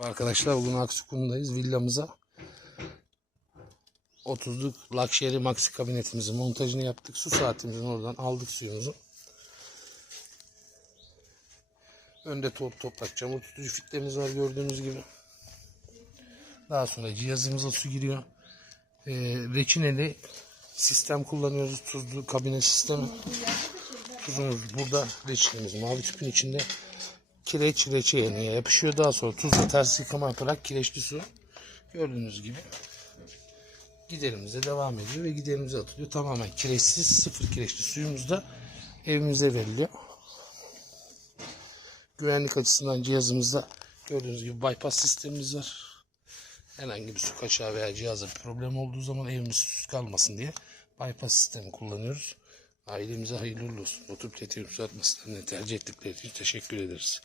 Arkadaşlar bugün Aksukun'dayız. Villamıza 30'luk Luxury Maxi kabinetimizin montajını yaptık. Su saatimizin oradan aldık suyumuzu. Önde top toprak çamur tutucu fitlemiz var gördüğünüz gibi. Daha sonra cihazımıza su giriyor. Ee, reçineli sistem kullanıyoruz. Tuzlu kabine sistemi. Tuzumuz burada. Reçinemiz mavi tüpün içinde kireç reçeline yapışıyor. Daha sonra tuzla ters yıkama yaparak kireçli su gördüğünüz gibi giderimize devam ediyor ve giderimize atılıyor. Tamamen kireçsiz sıfır kireçli suyumuz da evimize veriliyor. Güvenlik açısından cihazımızda gördüğünüz gibi bypass sistemimiz var. Herhangi bir su kaçağı veya cihaza bir problem olduğu zaman evimiz susuz kalmasın diye bypass sistemi kullanıyoruz. Ailemize hayırlı olsun. Oturup teteyip uzatmasını tercih ettikleri için teşekkür ederiz.